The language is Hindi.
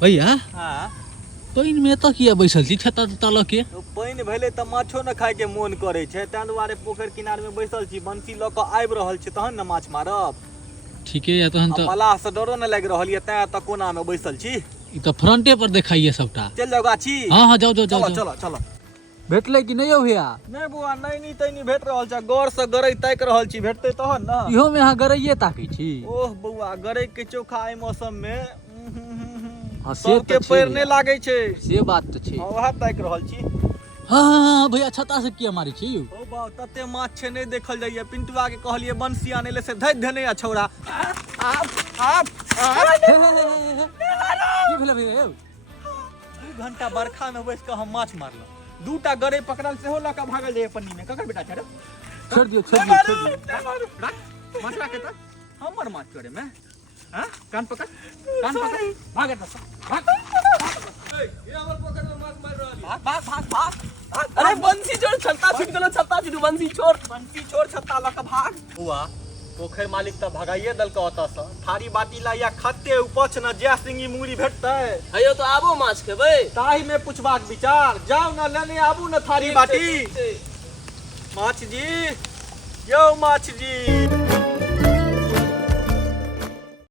भैया हाँ पानि में एतऽ किया बैसल छी छत्ता तत्ता लऽ के? पानि भेलै तऽ माछो न खाय के मोन करे छै, ताहि दुआरे पोखरि किनार में बैसल छी, बंसी लऽ कऽ आबि रहल छी तहन न माछ मारब। ठीके यऽ तहन तऽ। मलाह से डरो न लागि रहल यऽ, तें एतऽ कोना में बैसल छी। ई तऽ फ्रंटे पर देखाइए सबटा। चल जाओ गाछी। हाँ हाँ जाओ जाओ जाओ चलो जाओ। चलो चलो। भेटलै कि नहीं यौ भैया? नहीं बुआ नैनी तैनी भेट रहल छै, गौर से गरई ताकि रहल छी, भेटतै तहन न। इहो में अहाँ गरैये ताकै छी? ओह बउआ गरई के चोखा एहि मौसम में हाँ से सबके तऽ छै पैर भैया। नहीं लागे छै। से बात तऽ छै। वएह ताकि रहल छी। हाँ हाँ हाँ भैया छत्ता से किया मारै छी यौ? ओ बा तते माछ छै नहीं देखल जाइए, पिंटुआ के कहलिए बंसी आने ले से धैत धने आ छौड़ा। आप की भेलै भैया यौ? 2 घंटा बरखा में बैस के हम माछ मारलहुं, 2टा गरई पकड़ल सेहो लऽ के भागल जाइए पन्नी में। ककर बेटा छै रे? छोड़ दियो छोड़ दियो छोड़ दियो। रख माछ राखे त हमर माछ चोरे में। हां कान पकड़ भाग एत से भाग। ये हमर पोखर में माछ मार रहल है। भाग भाग भाग। अरे बंसी छोड़, छत्ता छूट गेलो, छत्ता छूट, बंसी छोड़। बंसी छोड़, छत्ता लऽ के भाग। हुआ पोखर मालिक त भगाइए दलक ओतऽ से। थारी बाटी ला या खत्ते उपछ न जे सिंगी मुंगरी भेटतै। हेयो तो आबो माछ खेबै। ताही में पुछबाक विचार, जाओ न लेने आबू न थारी बाटी। माछ जी, यौ माछ जी।